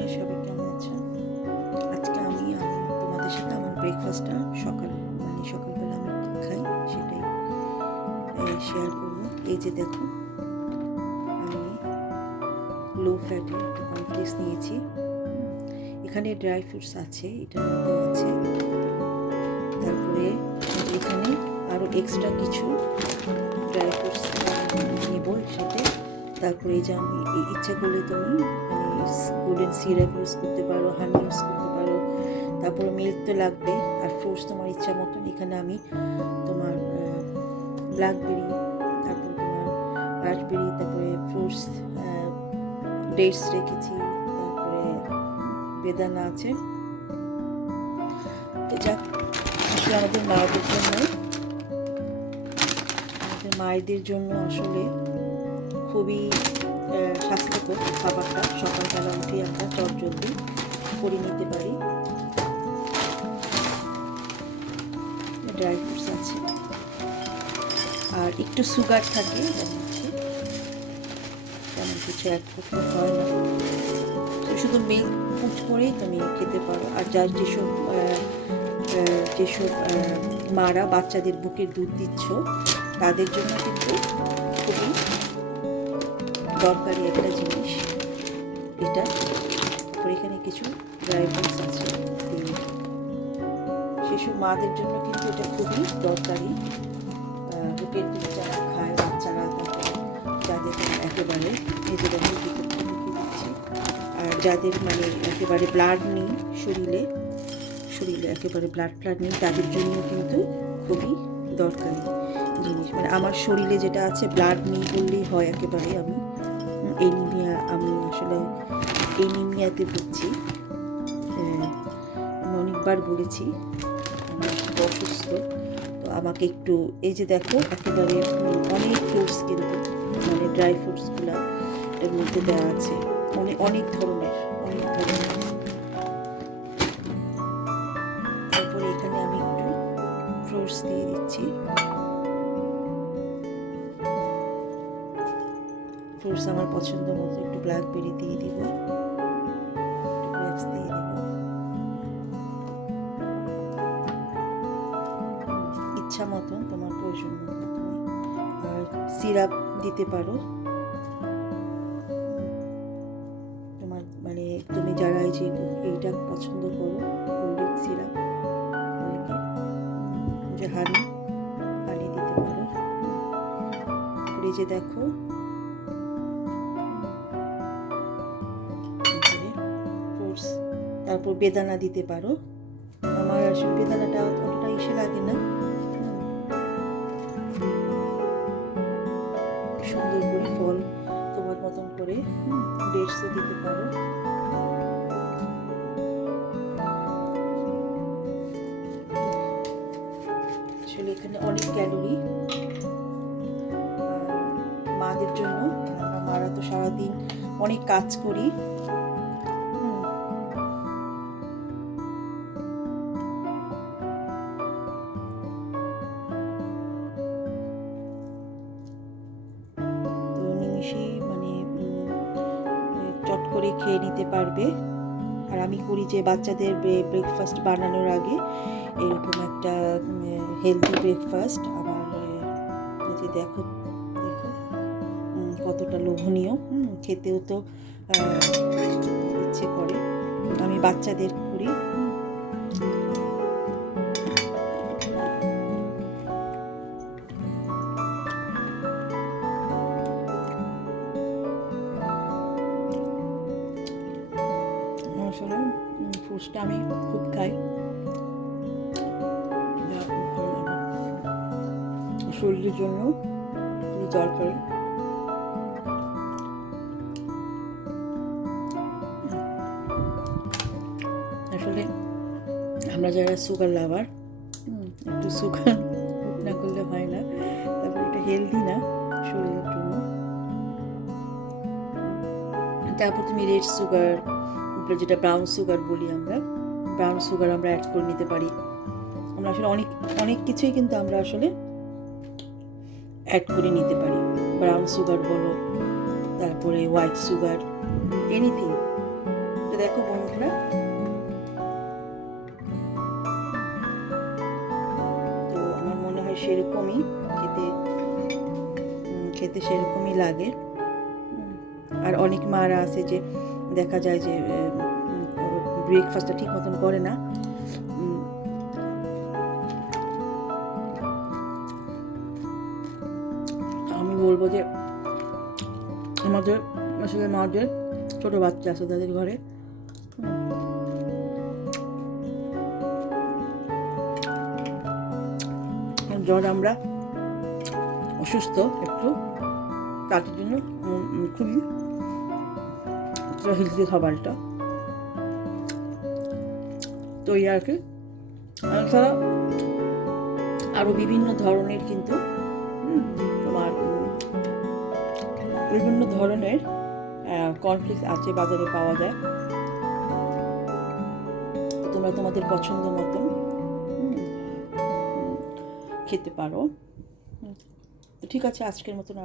বন্ধুরা, সবাই কেমন আছো? আজকে আমি তোমাদের সাথে আমার ব্রেকফাস্টটা সকালবেলা আমি কী খাই সেটাই শেয়ার করবো। এই যে দেখো, আমি লো ফ্যাটে একটা কর্নফ্লেক্স নিয়েছি। এখানে ড্রাই ফ্রুটস আছে, এটার মধ্যে আছে। তারপরে এখানে আরও এক্সট্রা কিছু ড্রাই ফ্রুটস নেব একসাথে। তারপরে এই যে আমি ইচ্ছা করলে তুমি গোল্ডেন সিরাপ ইউজ করতে পারো, হানি ইউজ করতে পারো। তারপরে মিল্ক তো লাগবে, আর ফ্রুটস তোমার ইচ্ছা মতন। এখানে আমি তোমার ব্ল্যাকবেরি, তারপর তোমার রাসবেরি, তারপরে ফ্রুটস ডেটস রেখেছি, তারপরে বেদানা আছে। তো যাক, আসলে আমাদের মায়েদের জন্য আসলে খুবই স্বাস্থ্যকর খাবারটা। সকালবেলা উঠে আমরা চটজলদি করে নিতে পারি। ড্রাই ফ্রুটস আছে, আর একটু সুগার থাকে, তেমন কিছু অ্যাড করতে হয় না। শুধু মিল্ক পুট করেই তুমি খেতে পারো। আর যেসব মারা বাচ্চাদের বুকের দুধ দিচ্ছ, তাদের জন্য কিন্তু খুবই দরকারি একটা জিনিস এটা। এখানে কিছু ড্রাই ফ্রুটস আছে, সেসব মাদের জন্য কিন্তু এটা খুবই দরকারি। বুকের দুধ যারা খায় বাচ্চারা, যাদের একেবারে নিজেদের দিচ্ছি, আর যাদের একেবারে ব্লাড নেই শরীরে একেবারে ব্লাড নেই, তাদের জন্য কিন্তু খুবই দরকারি জিনিস। আমার শরীরে যেটা আছে, ব্লাড নেই বললেই হয় একেবারে। আমি আসলে এনিমিয়াতে ভুগছি। আমি অনেকবার বলেছি আমার অসুস্থ। তো আমাকে একটু, এই যে দেখো, একেবারে অনেক ফ্রুটস, কিন্তু ড্রাই ফ্রুটসগুলো এর মধ্যে দেওয়া আছে, অনেক ধরনের। তারপরে এখানে আমি একটু ফ্রুটস দিয়ে দিচ্ছি। ফ্রুটস আমার পছন্দ মতো একটু ব্ল্যাকবেরি দিয়ে দিব, একটু গ্রেপস দিয়ে দিব, ইচ্ছা মতন তোমার প্রয়োজন মতো তুমি। আর সিরাপ দিতে পারো তোমার, তুমি যারা এই যে এইটা পছন্দ করো, গোল্ডেন সিরাপ, অনেকে যে হানি দিতে পারো। তারপরে যে দেখো, ফ্রুটস, তারপর বেদানা দিতে পারো। আমার আসলে বেদানাটা অতটা ইসে লাগে না। সুন্দর করে ফল তোমার মতন করে ডেটসও দিতে পারো। আসলে এখানে অনেক ক্যালোরি মাদের জন্য। আমরা মারা তো সারাদিন অনেক কাজ করি। চট করে খেয়ে নিতে পারবে। আর আমি করি যে বাচ্চাদের ব্রেকফাস্ট বানানোর আগে এরকম একটা হেলদি ব্রেকফাস্ট। আমার যে দেখো কতটা লোভনীয়, খেতেও তো ইচ্ছে করে। আমি বাচ্চাদের করি। আসলে ফ্রুটসটা আমি খুব খাই, শরীরের জন্য খুবই দরকারি। আসলে আমরা যারা সুগার লাভার, একটু সুগার না করলে হয় না। তারপরে এটা হেলদি না শরীরের জন্য। তারপর তুমি রেড সুগার, যেটা ব্রাউন সুগার বলি আমরা, ব্রাউন সুগার আমরা অ্যাড করে নিতে পারি। আমরা আসলে অনেক কিছুই কিন্তু আমরা আসলে অ্যাড করে নিতে পারি। ব্রাউন সুগার বলো, তারপরে হোয়াইট সুগার, এনিথিং। দেখো বন্ধুরা, তো আমার মনে হয় সেরকমই খেতে সেরকমই লাগে। আর অনেক মারা আছে যে দেখা যায় যে ব্রেকফাস্টটা ঠিক মতন করে না। আমি বলবো যে আমাদের আসলে মাদের ছোট বাচ্চা আছে তাদের ঘরে, জ্বর আমরা অসুস্থ একটু, তাদের জন্য খুবই হেলদি খাবারটা। তো এই আর কি, এছাড়া আরও বিভিন্ন ধরনের কিন্তু তোমার বিভিন্ন ধরনের কর্নফ্লেক্স আছে, বাজারে পাওয়া যায়। তোমরা তোমাদের পছন্দ মতন খেতে পারো। ঠিক আছে, আজকের মতন